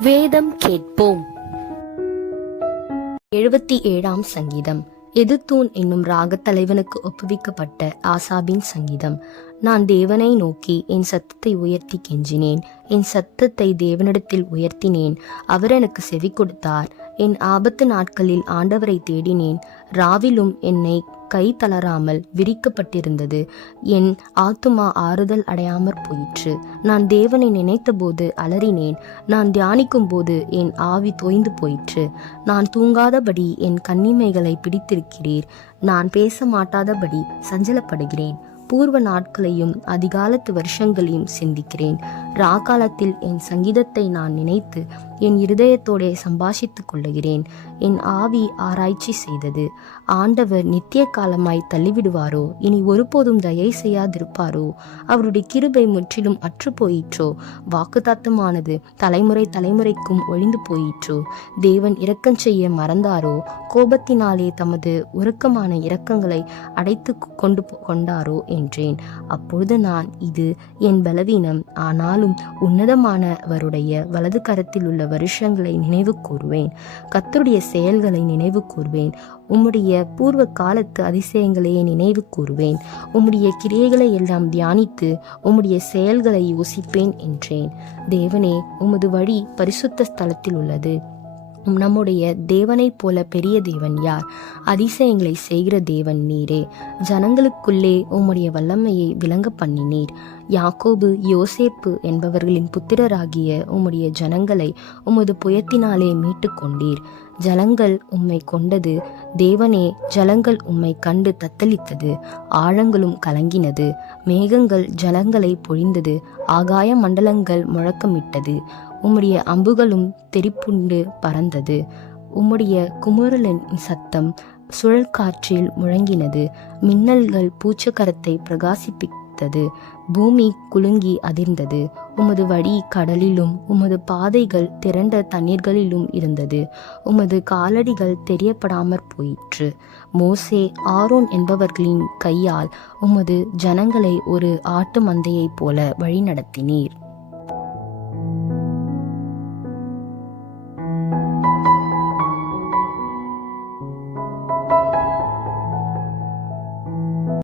வேதம் கேட்போம். 77ஆம் சங்கீதம். எதுத்தூன் என்னும் ராகத் தலைவனுக்கு ஒப்புவிக்கப்பட்ட ஆசாபின் சங்கீதம். நான் தேவனை நோக்கி என் சத்தத்தை உயர்த்தி கெஞ்சினேன். என் சத்தத்தை தேவனிடத்தில் உயர்த்தினேன். அவர் எனக்கு செவி கொடுத்தார். என் ஆபத்து நாட்களில் ஆண்டவரை தேடினேன். ராவிலும் என்னை கை தளராமல் விரிக்கப்பட்டிருந்தது. என் ஆத்துமா ஆறுதல் அடையாமற் போயிற்று. நான் தேவனை நினைத்த போது அலறினேன். நான் தியானிக்கும் போது என் ஆவி தோய்ந்து போயிற்று. நான் தூங்காதபடி என் கன்னிமைகளை பிடித்திருக்கிறீர். நான் பேச மாட்டாதபடி சஞ்சலப்படுகிறேன். பூர்வ நாட்களையும் அதிகாலத்து வருஷங்களையும் சிந்திக்கிறேன். ராகாலத்தில் என் சங்கீதத்தை நான் நினைத்து என் இருதயத்தோடே சம்பாஷித்துக் கொள்ளுகிறேன். என் ஆவி ஆராய்ச்சி செய்தது. ஆண்டவர் நித்திய காலமாய் தள்ளிவிடுவாரோ? இனி ஒருபோதும் தயை செய்யாதிருப்பாரோ? அவருடைய கிருபை முற்றிலும் அற்று போயிற்றோ? வாக்குத்தத்தமானது தலைமுறை தலைமுறைக்கும் ஒழிந்து போயிற்றோ? தேவன் இரக்கம் செய்ய மறந்தாரோ? கோபத்தினாலே தமது உருக்கமான இரக்கங்களை அடைத்து கொண்டாரோ என்றேன். அப்பொழுது நான், இது என் பலவீனம், ஆனாலும் உன்னதமானவருடைய வலது கரத்தில் உள்ள வருஷங்களை நினைவு கூறுவேன். கர்த்தருடைய செயல்களை நினைவு கூறுவேன். உம்முடைய பூர்வ காலத்து அதிசயங்களையே நினைவு கூறுவேன். உம்முடைய கிரியைகளை எல்லாம் தியானித்து உம்முடைய செயல்களை யோசிப்பேன் என்றேன். தேவனே, உமது வழி பரிசுத்த ஸ்தலத்தில் உள்ளது. நம்முடைய தேவனைப் போல பெரிய தேவன் யார்? அதிசயங்களை செய்கிற தேவன் நீரே. ஜனங்களுக்குள்ளே உம்முடைய வல்லமையை விளங்க பண்ணினீர். யாக்கோபு யோசேப்பு என்பவர்களின் புத்திரராகிய உம்முடைய ஜனங்களை உமது புயத்தினாலே மீட்டு கொண்டீர். ஜலங்கள் உம்மை கொண்டது. தேவனே, ஜலங்கள் உம்மை கண்டு தத்தளித்தது. ஆழங்களும் கலங்கினது. மேகங்கள் ஜலங்களை பொழிந்தது. ஆகாய மண்டலங்கள் முழக்கமிட்டது. உம்முடைய அம்புகளும் தெரிப்புண்டு பறந்தது. உம்முடைய குமுறலின் சத்தம் சுழல் காற்றில் முழங்கினது. மின்னல்கள் பூச்சக்கரத்தை பிரகாசிப்பித்தது. பூமி குலுங்கி அதிர்ந்தது. உமது வழி கடலிலும் உமது பாதைகள் திரண்ட தண்ணீர்களிலும் இருந்தது. உமது காலடிகள் தெரியப்படாமற் போயிற்று. மோசே, ஆரோன் என்பவர்களின் கையால் உமது ஜனங்களை ஒரு ஆட்டு மந்தையைப் போல வழிநடத்தினீர்.